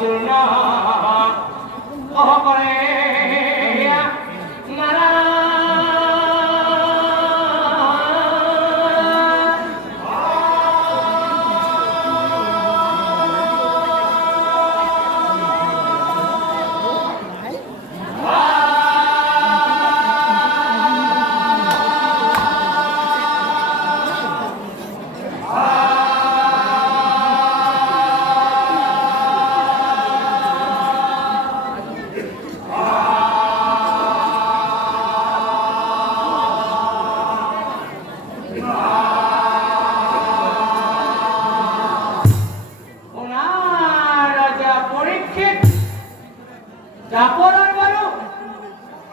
চূর্ণ করে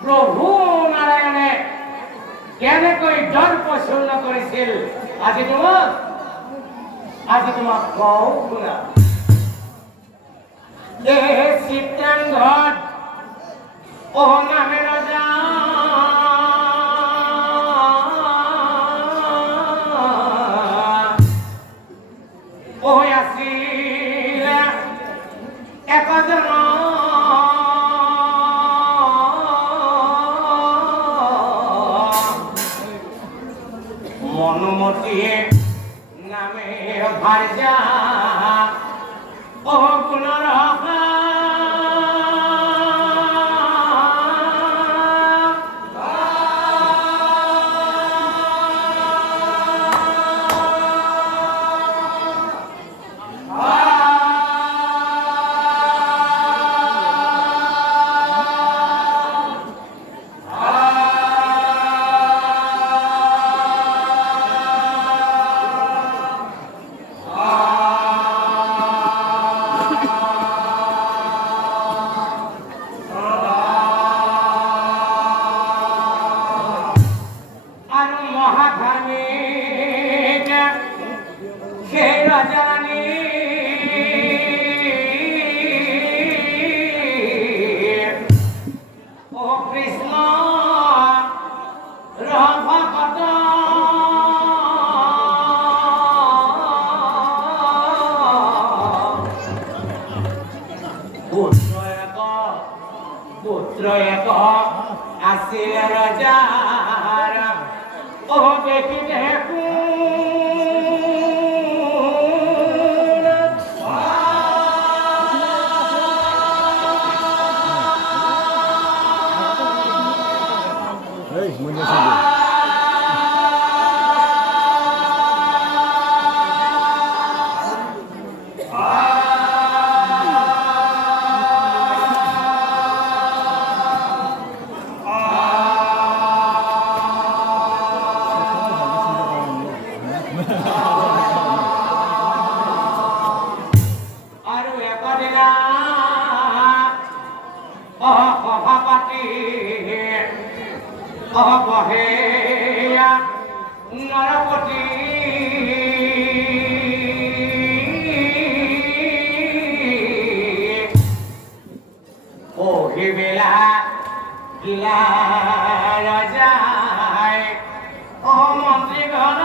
প্রভু নারায়ণে কেনে কই ডর পছন্দ করেছিল আজি তোমার কও গুণা এ চিত্রাঙ্গত ও নামে রাজা ও আসিল একজন মনুমতিয়ে নামে ভাজা ও গুণরহা পুত্র এক আসিল রাজার ও দেখি দেখু বহে নরপতি ওহি বেলা গিলা রাজায় ও মন্ত্রী ঘর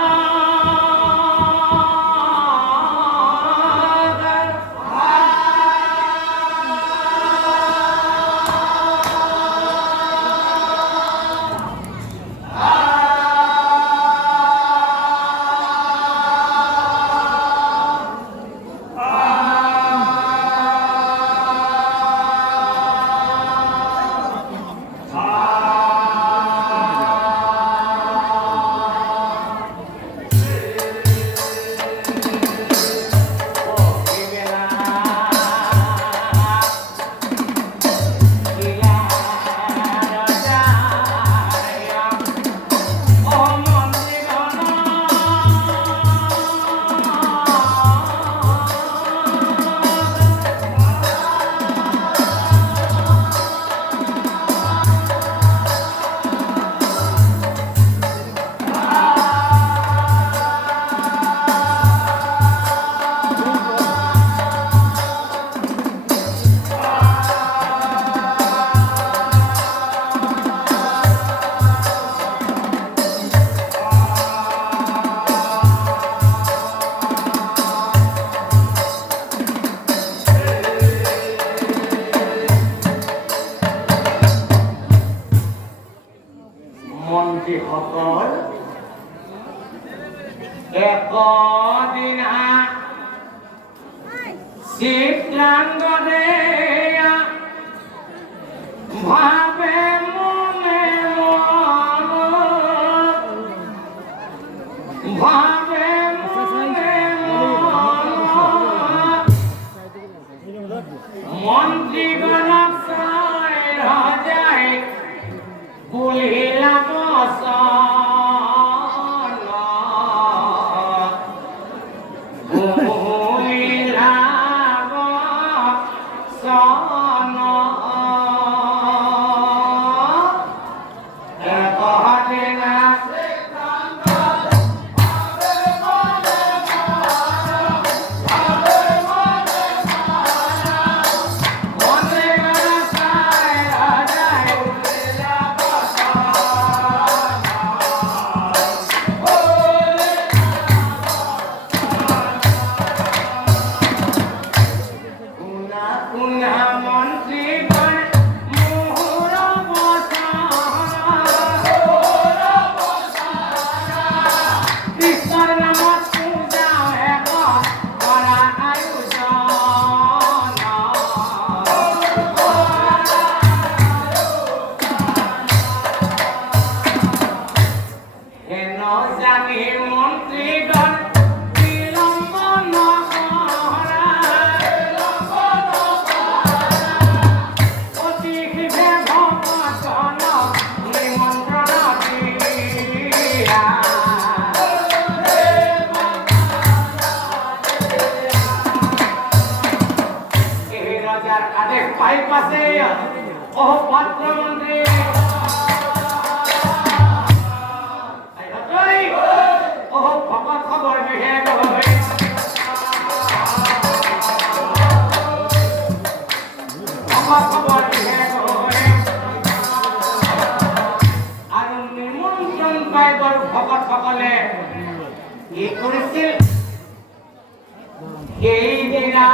মন্ত্ৰীসকল একদিনা চিত্ৰাংগদে ভাবে মনে ভাবে মনে মন্ত্ৰীগণক চাই ৰজাই বুলিলা ভকতসকলে কি কৰিছিল সেইদিনা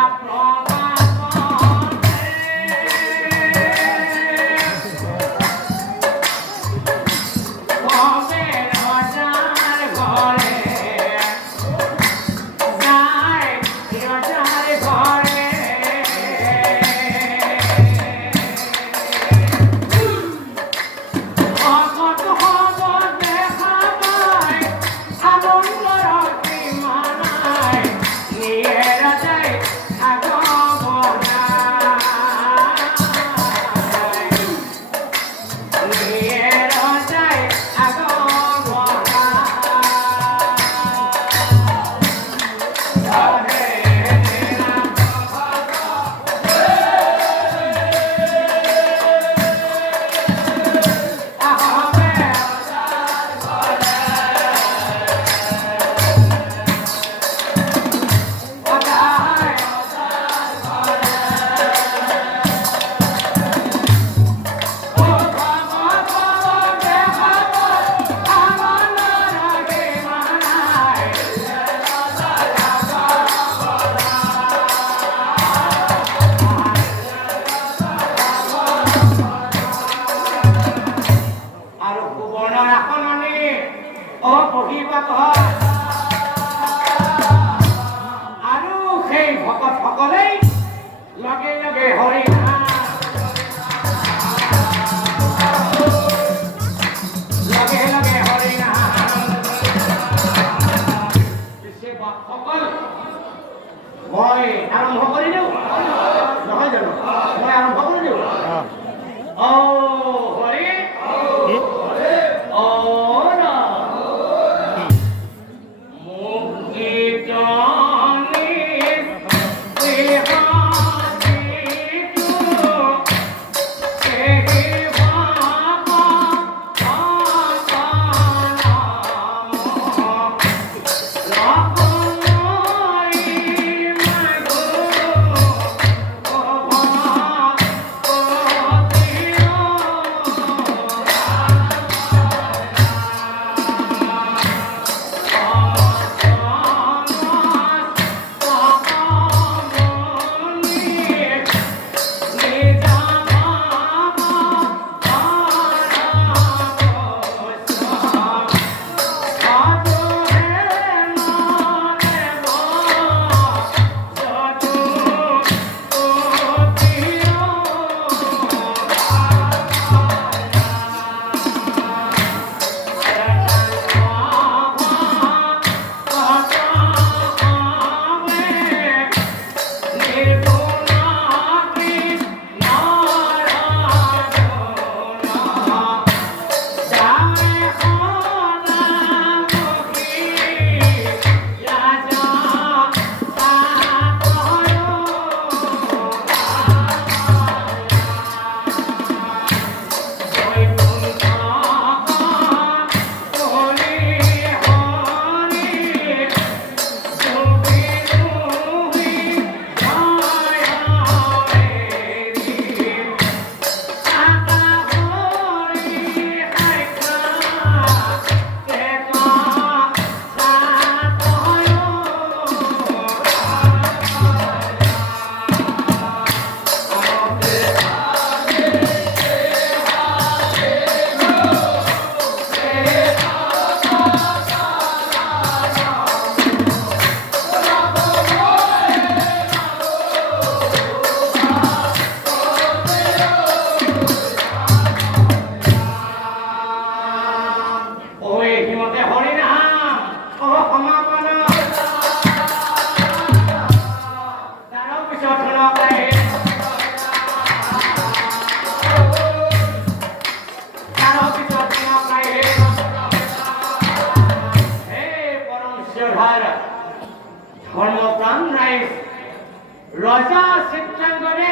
ৰজা চিত্ৰাংগনে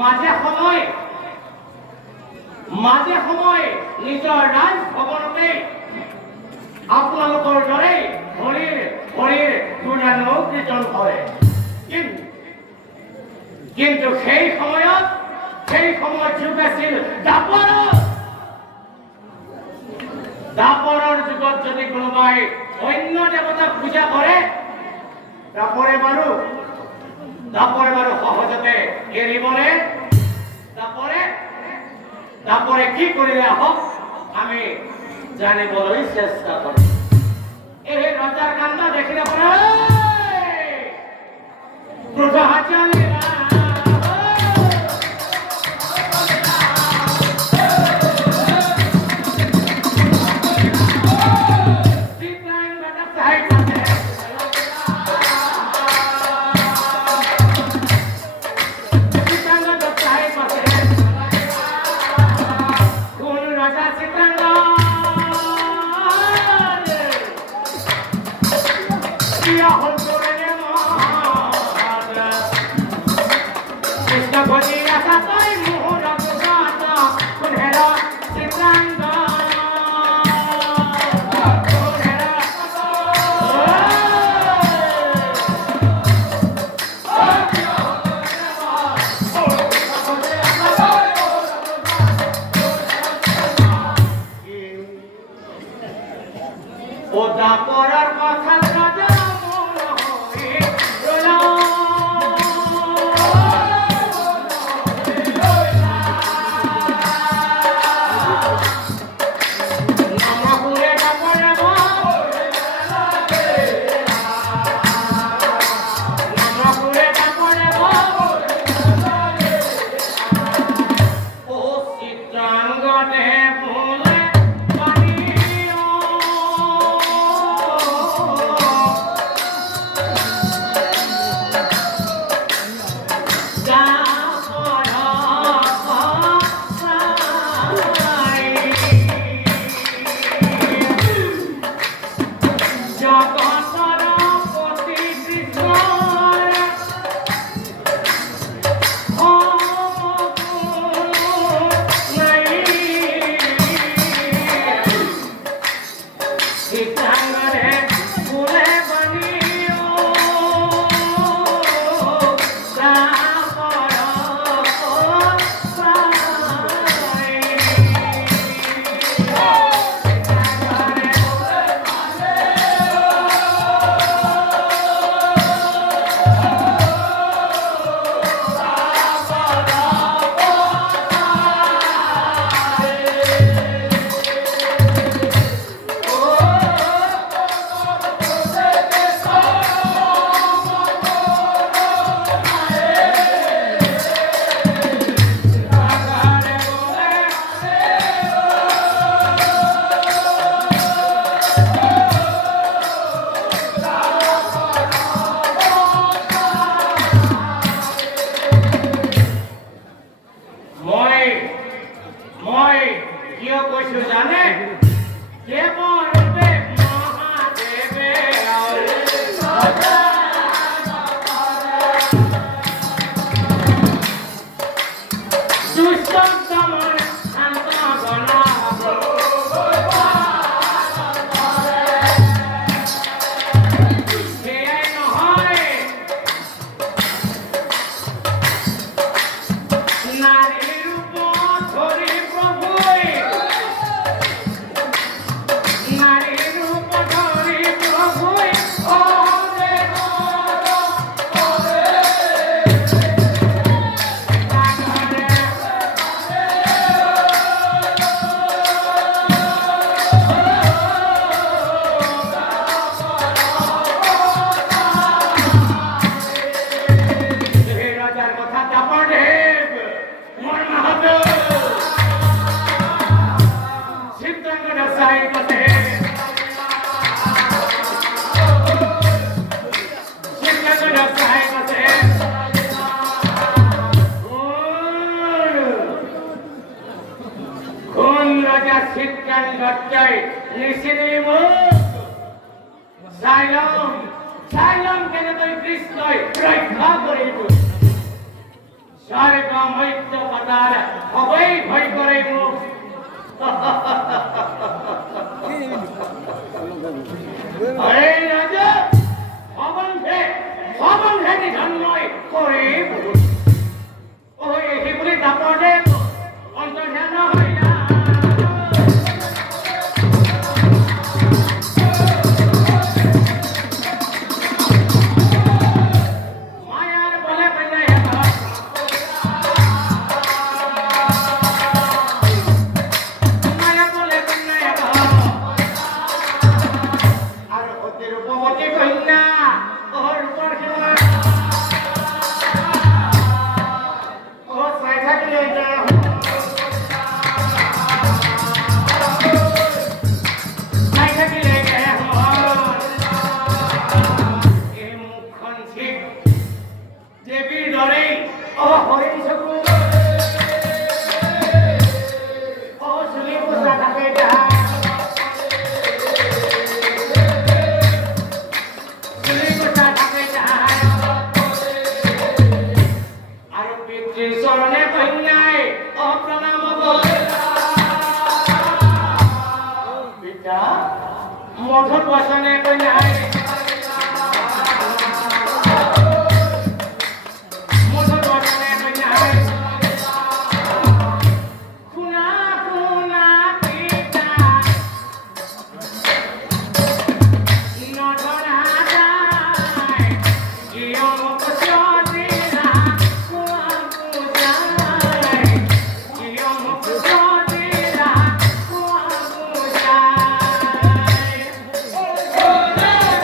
মাজে সময় নিজৰ ৰাজভৱনতে আপোনালোকৰ দৰে হৰিৰ গুণানুগ কীৰ্তন কৰে। কিন্তু সেই সময়ত যুগ আছিল দাপৰৰ যুগত যদি কোনোবাই অন্য দেৱতাক পূজা কৰে দাপৰে বাৰু সহজতে এৰিবনে? দাপৰে কি কৰিলে আহক আমি জানিবলৈ চেষ্টা কৰিম। এই ৰজাৰ কান্দা দেখিলে পৰে Silence! Silence! Kaya tayo Kristo'y rikha ko rin ito. স্বর্গ মৈত্য পাতাল হবেই ভয় করে মুখ। এই রাজা অবন্ধে নিধন্যই করে ওই এগুলি তাপনে অন্তর্ধান হয় না। মায়ার বলে পেলে মায়া বলে পেলে আর অতি রূপবতী কন্যা ওর উপর ও সাই থাকলে সাই থাকলে এই মুখখন ঠিক দেবীর দরে ও হরিণ সকু ও শুনি পোষা থাকে চরণে কন্যায় অপ্রণাম পিতা মধুর বসনে কন্যায় মধুর বসনে কন্যায় খুনা খুনা পিতা নধরা যায় জীবন কুশলীরা Oh,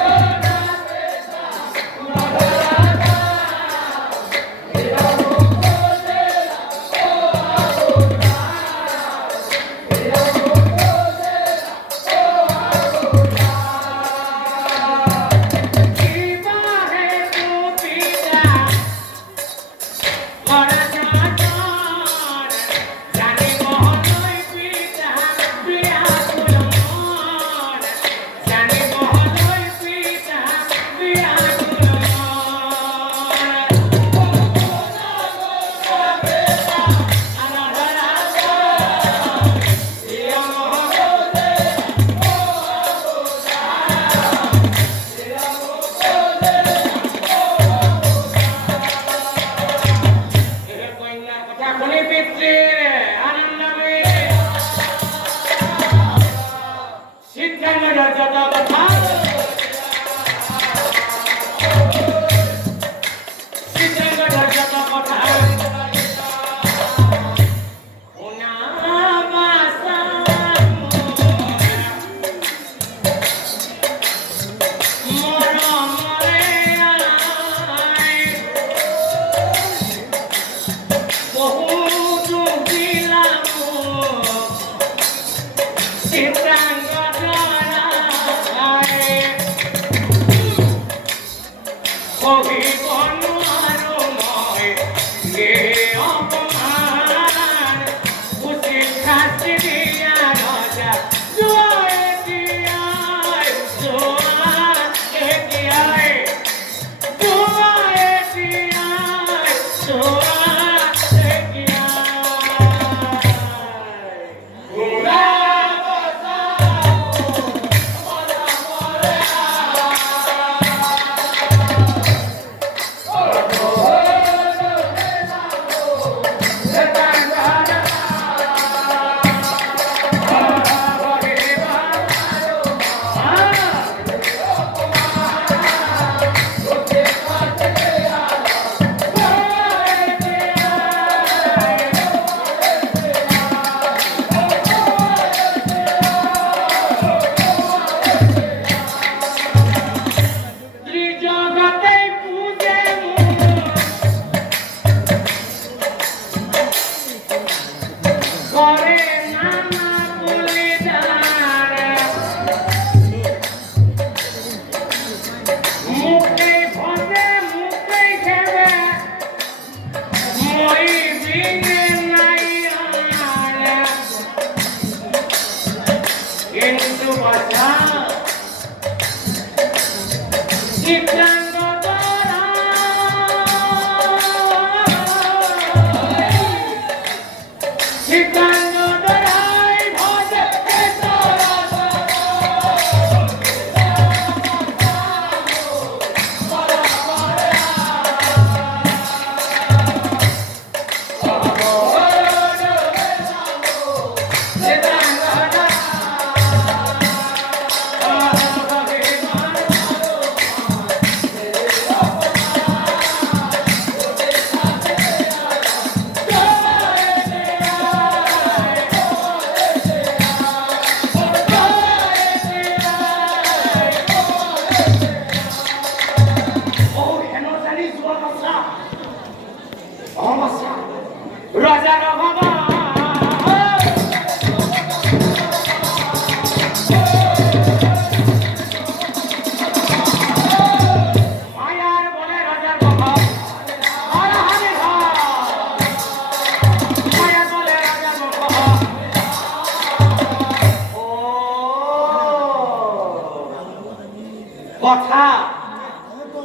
কথা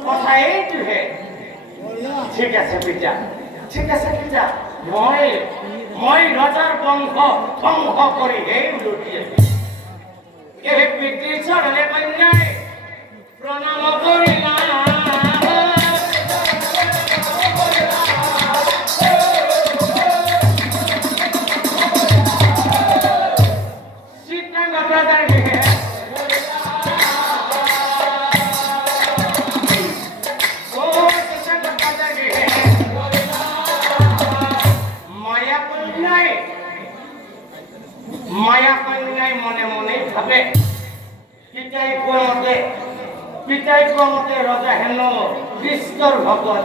কথা এইটোহে ঠিক আছে পিতা ঠিক আছে পিতা মই ৰজাৰ বংশ ধ্বংস কৰি লুটি আহি এই পিতৃ চৰণে কন্যাই প্ৰণাম কৰিলা মায়া কন্যাই মনে মনে ভাবে পিতাই কোৱামতে ৰজা হেন কৃষ্ণৰ ভগত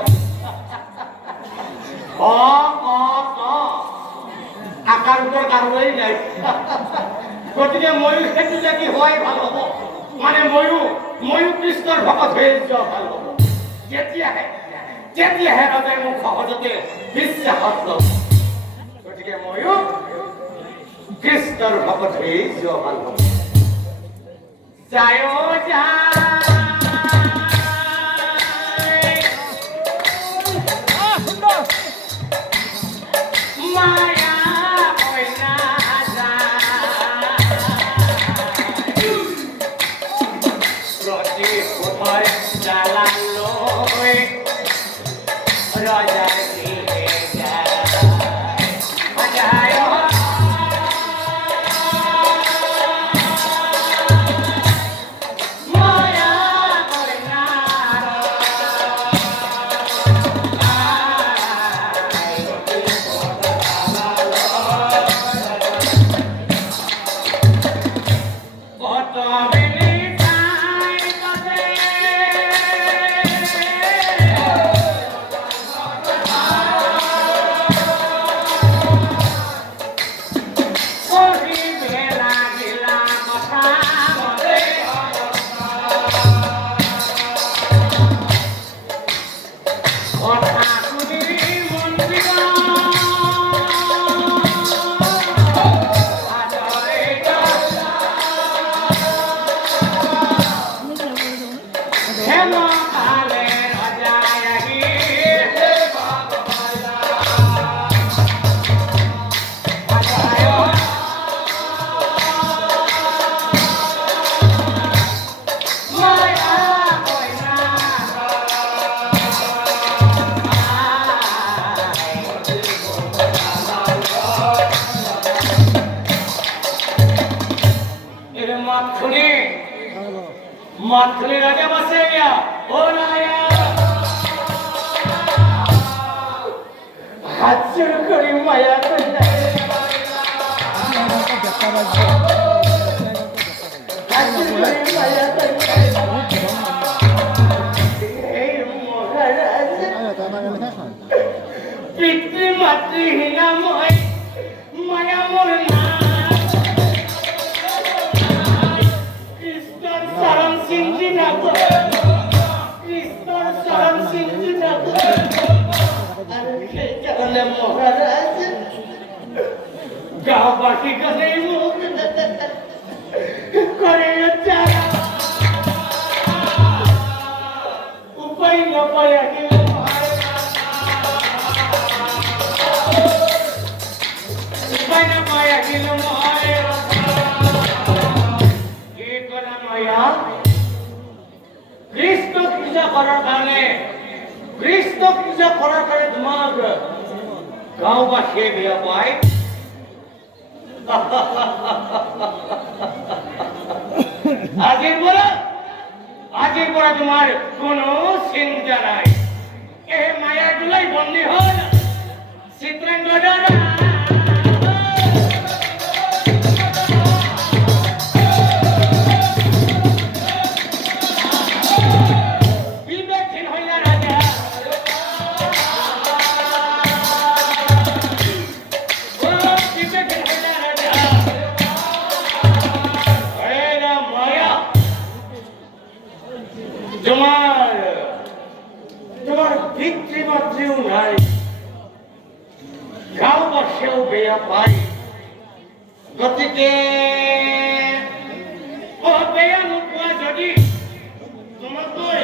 আকাৰ উত্তৰ কাৰোৱেই নাই গতিকে ময়ো সেইটো যদি হোৱাই ভাল হ'ব মানে ময়ো কৃষ্ণৰ ভকত হৈ যোৱা ভাল হ'ব তেতিয়াহে ৰজাই মোক সহজতে বিশ্বাসত ল'ব গতিকে ময়ো কৃষ্ণৰ ভকত হৈ যোৱা ভাল হ'ব যায় মায়া কইনা প্ৰতি কোঠাৰ জালালৈ ৰজাৰ माथुली राजा बसे गया ओ राया हाथ करी माया करता पितृ मातृहीना माया मोर महाराज गावबाकी करे उपाय न पाया পাই না পাই আহিল মই কি কলা মায়া কৃষ্ণ পূজা করার কারণে তোমার গাঁওবাসীয়ে বেয়া পায় আজির পরে তোমার কোনো চিন্তা নাই এ মায়ার দুলাই বন্দী হল চিত্রাঙ্গদা তোমার পিতৃমাতৃও নাই গাঁওবাসীও বেয়া পাই গতিকে ও বেয়া নোপোৱা যদি তোমাকৈ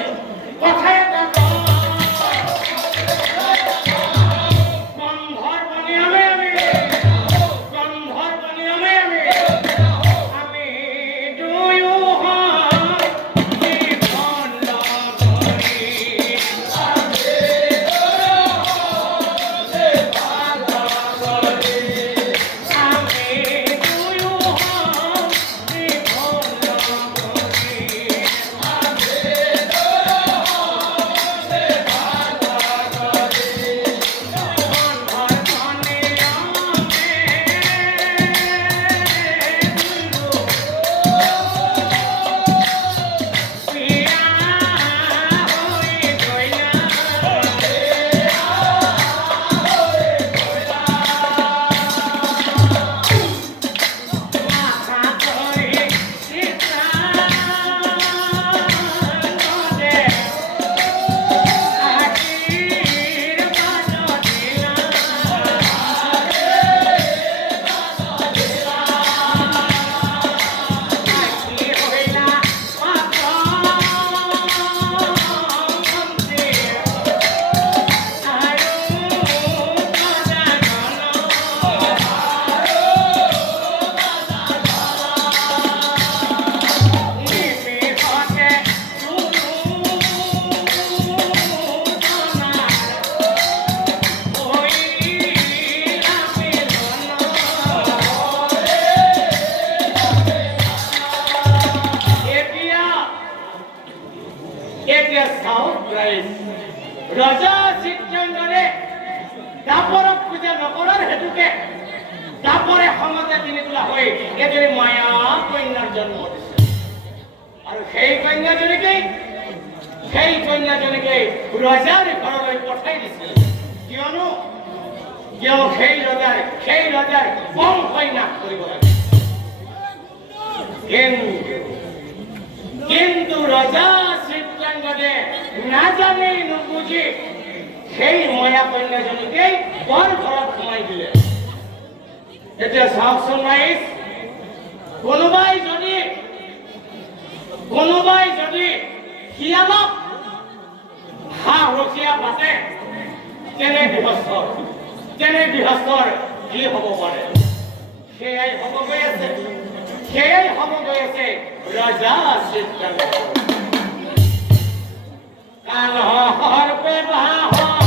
কথা এটা রাজা চিত্রাঙ্গনে তারপরে পূজা নকরার হেতুকে তারপরে সমাজে তিনি তোলা হয়ে এজনী মায়া কন্যার জন্ম দিছে আর সেই কন্যাজনীকে ৰজাৰ ঘৰলৈ পঠাই দিছিল কিয়নো সেই ৰজাৰ বংশই নাশ কৰিব লাগে কিন্তু ৰজা চিত্ৰাঙ্গনে নাজানে নুবুজি সেই ময়া কন্যাজনীকে বৰ ঘৰত সোমাই দিলে এতিয়া চাওকচোন ৰাইজ কোনোবাই যদি শিয়ালক ৰখীয়া পাতে তেনে বৃহস্তৰ কি হ'ব পাৰে সেয়াই হ'ব গৈ আছে ৰজা চিত্ৰাঙ্গন কালহৰ ব্যৱহাৰ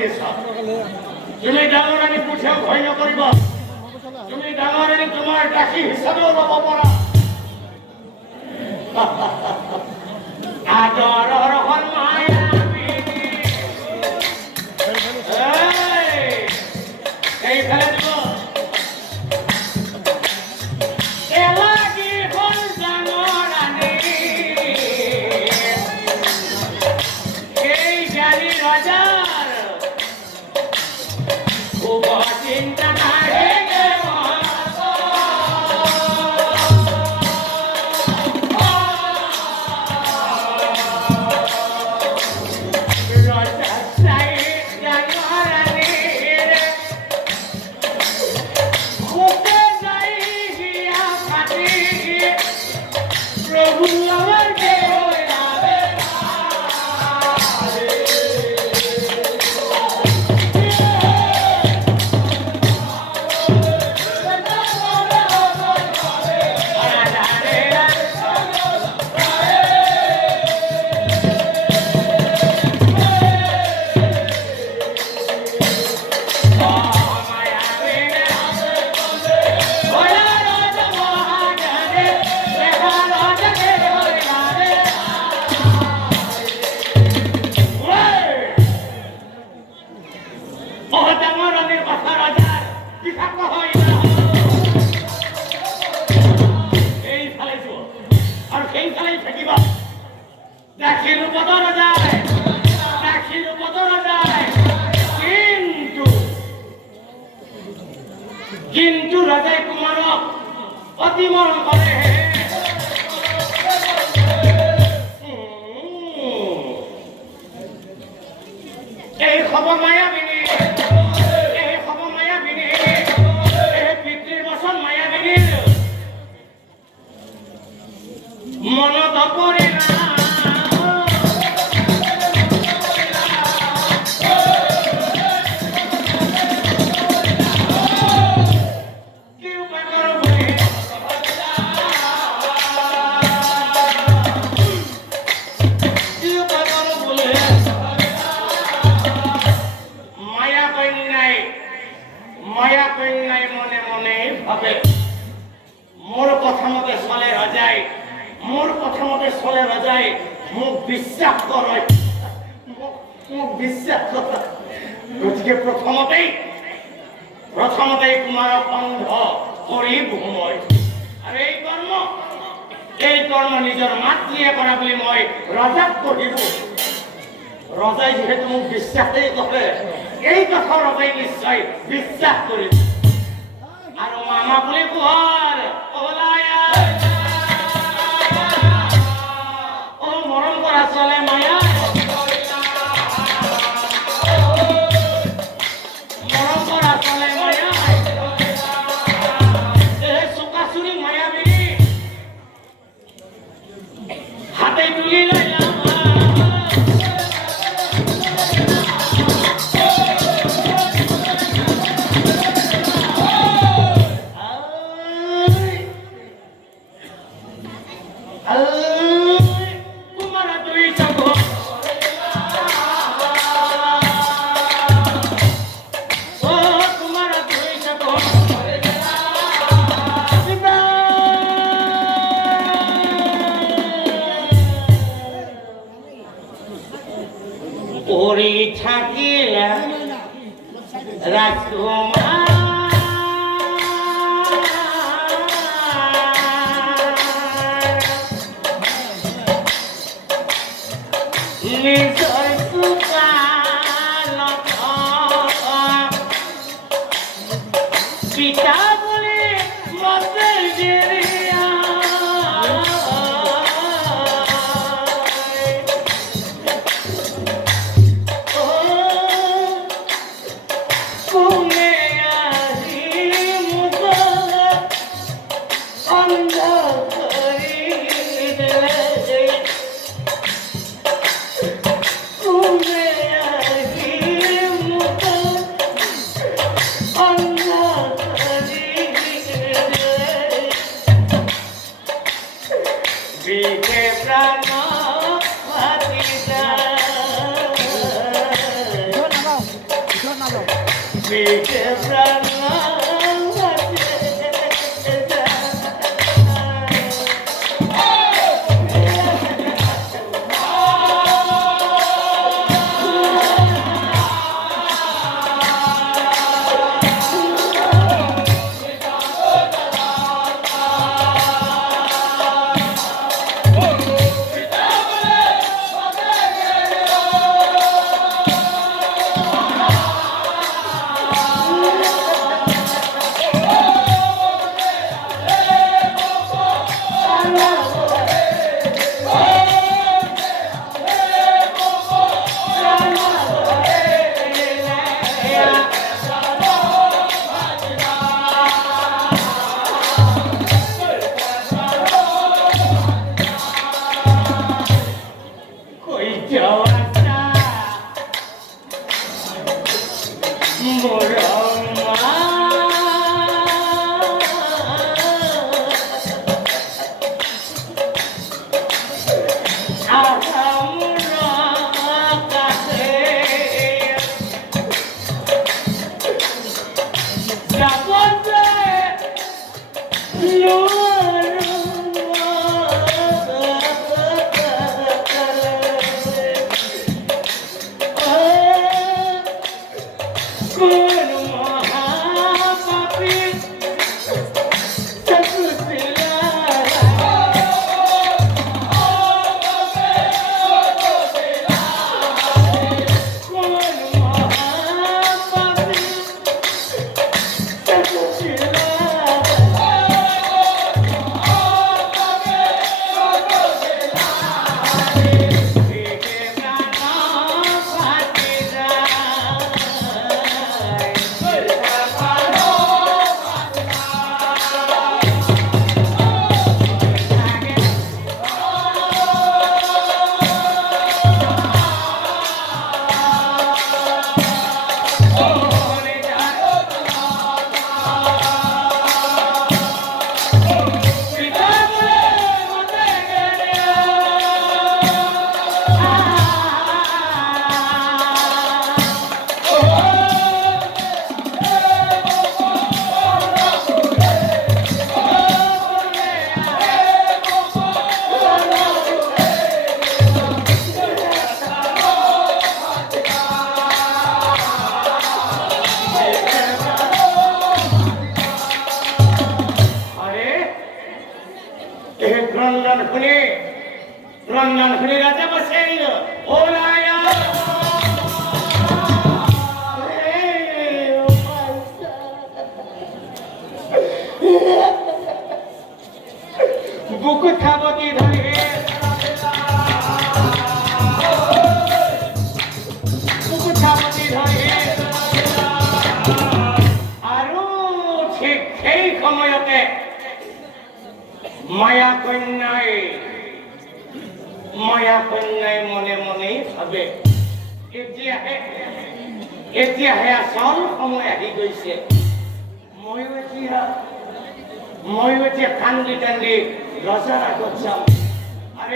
দিছা তুমি ডাঙৰাণী পুঠিয়াও ভয় নকৰিবা তুমি ডাঙৰাণী তোমাৰ দাসী হিচাপেও ল'ব পাৰা আদৰৰ সন্মায়া এইফালে দিব কিন্তু রাজাই কুমারক অতি মরণ করে এই খবর মায়াবিনী এই খবর মায়াবিনী এই পিতৃর বসন মায়াবিনীর মনত পড়ে না বিশ্বাস কৰে মোক বিশ্বাস কৰা গতিকে প্ৰথমতেই কুমাৰক অন্ধ কৰি ভূময় আৰু এই কৰ্ম নিজৰ মাতৃয়ে কৰা বুলি মই ৰজাক পঢ়িব ৰজাই যিহেতু মোক বিশ্বাসেই কৰে এই কথা ৰজাই নিশ্চয় বিশ্বাস কৰিব আৰু মামা বুলি কোৱাৰ চলে মায়া মৰম কৰা চলে মায়া চোকাচুৰি মায়াবিনী হাতে তুলি লইলাম পরি থাকিলে রাজকুমার নিজর সুকালত পিতা বলে মতে গেরিয়া বিকে প্রাণ মায়া কন্যাই মনে মনেই ভাবে এতিয়াহে আচল সময় আহি গৈছে। ময়ো এতিয়া কান্দি কান্দি ৰজাৰ আগত যাম আৰু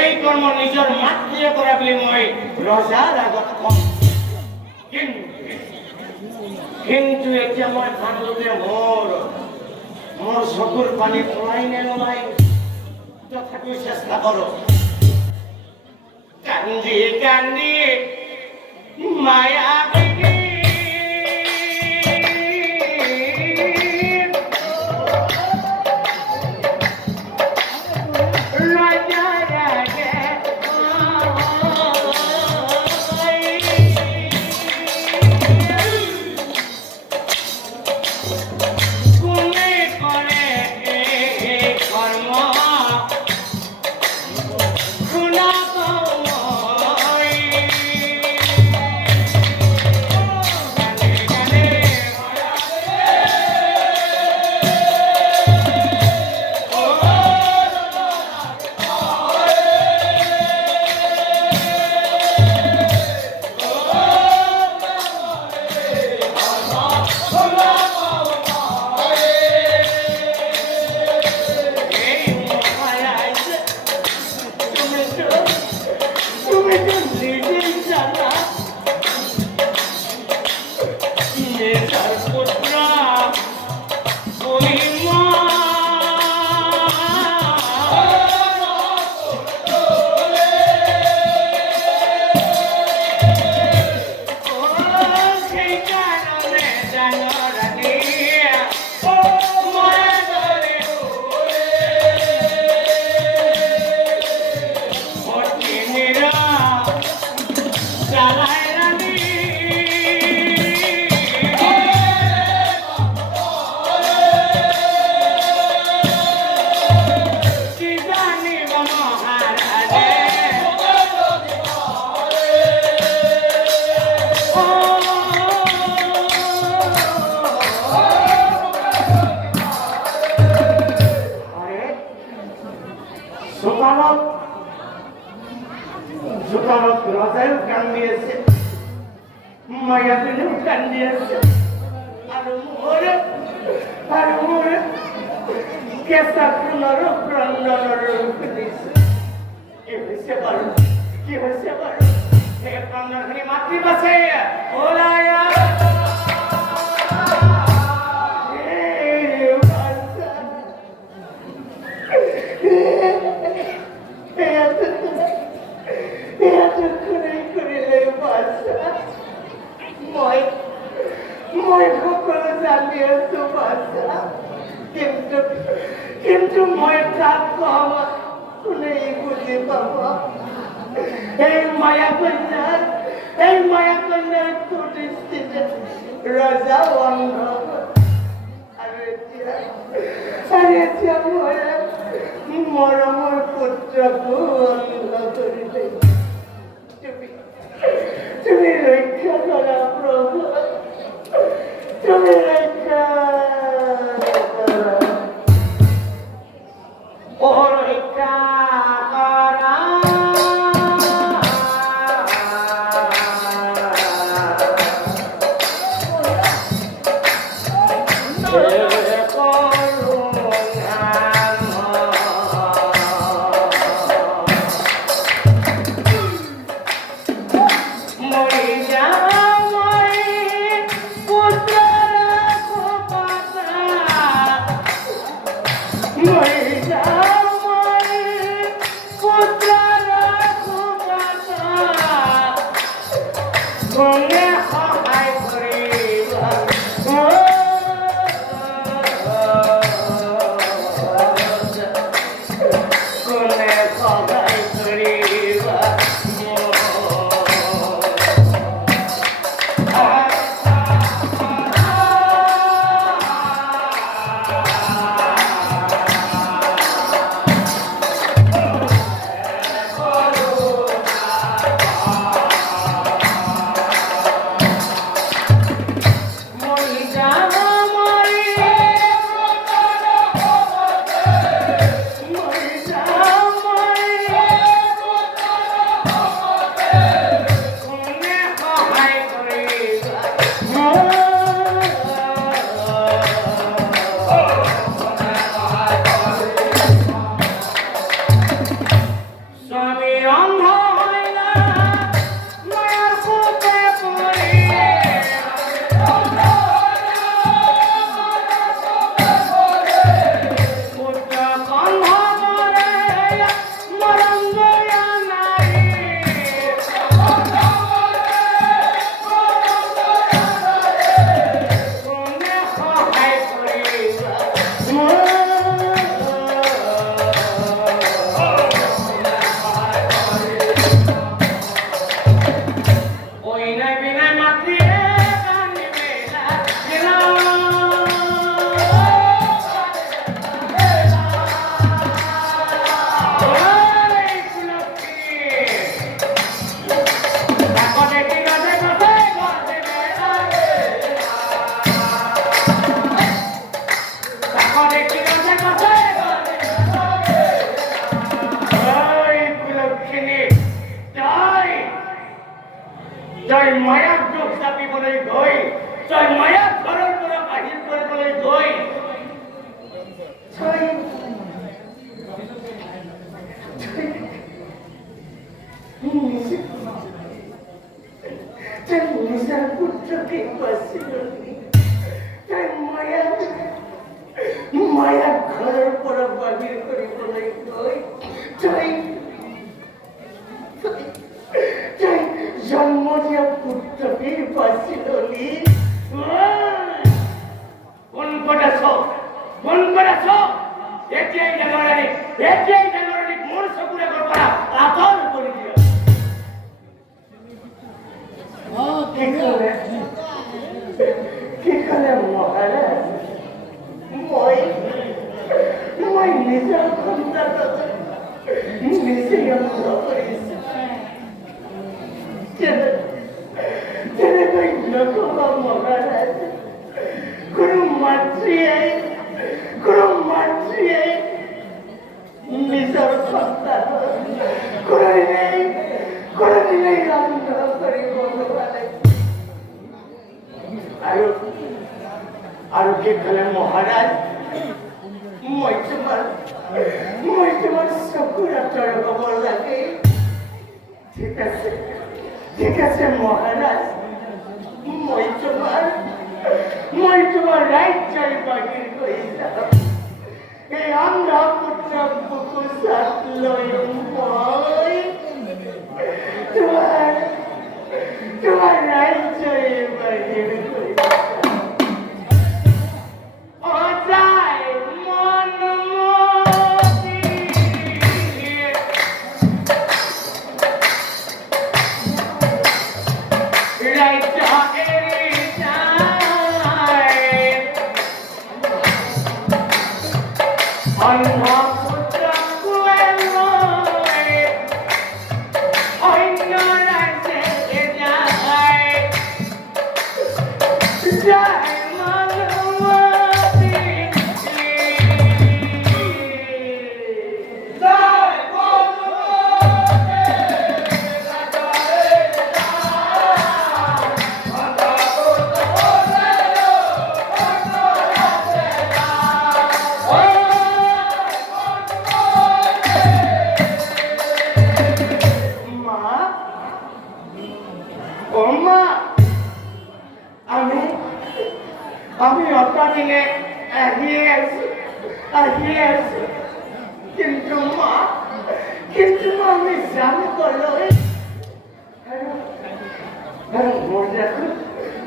এই কৰ্ম নিজৰ মাতৃয়ে কৰা বুলি মই ৰজাৰ আগত কম। কিন্তু এতিয়া মই কান্দোতে মোৰ চকুৰ পানী ওলাই নে নোলাই, তথাপিও চেষ্টা কৰো। কান্দি কান্দি মায়া চালায় রানী কি জানি মহারাজে Sukarot Razel Kandiase Mayapinu Kandiase Arumore Kesa Kunaro Prandanaru Ki hoise baru He Prandanari Matri Basaya Olaya Moi kokoro জানিয়েছো বাচ্চা কিন্তু মই কাজ পাওয়া শুনেই বুঝি বাবা এই মায়া কন্যার প্রতিষ্ঠিতে রাজা অন্ধ আরে মরমর পুত্রকে অন্ধ করিতে তুমি রক্ষা করা প্রভু তুমি রক্ষা ও রক্ষা করা কি করে মহারাজ মই নিজের সন্তান নিজেই অন্ধ করেছি মহারাজ কোনো মাতৃয়াই নিজের সন্তান কোনদিনেই অন্ধ করে আৰু কি কলে মহারাজ মই তোমার চকুৰ আঁতৰ হব লাগে ঠিক আছে মহারাজ মই তোমাৰ ৰাজ্যৰ বাহিৰ হৈ যাম এই অন্ধ পুত্ৰ বুকুচাত লৈ মই তোমাৰ ৰাজ্যৰ বাহিৰ হৈ যাম আমি অতদিনে আহিয়ে আছি কিন্তু মা আমি জানো কলৈ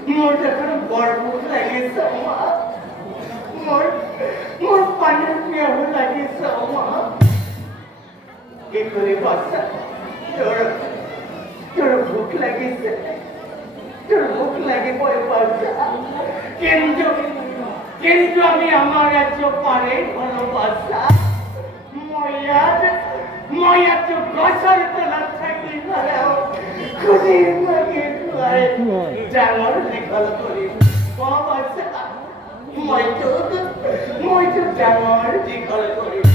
মোৰ দেখোন বৰ ভোক লাগিছে মা মোৰ পানীৰ পিয়াহো লাগিছে মা কি কৰি বাচ্চা তোর ভোক লাগিছে তোর ভোক লাগিবই বাচ্চা কিন্তু আমি আমার রাজ্য পারে ভালোবাসা ময়া তো গছর তলা থাকি খুঁজি মাগে ডাঙর দীঘল করি বাচ্চা মই তো ডাঙর দীঘল করি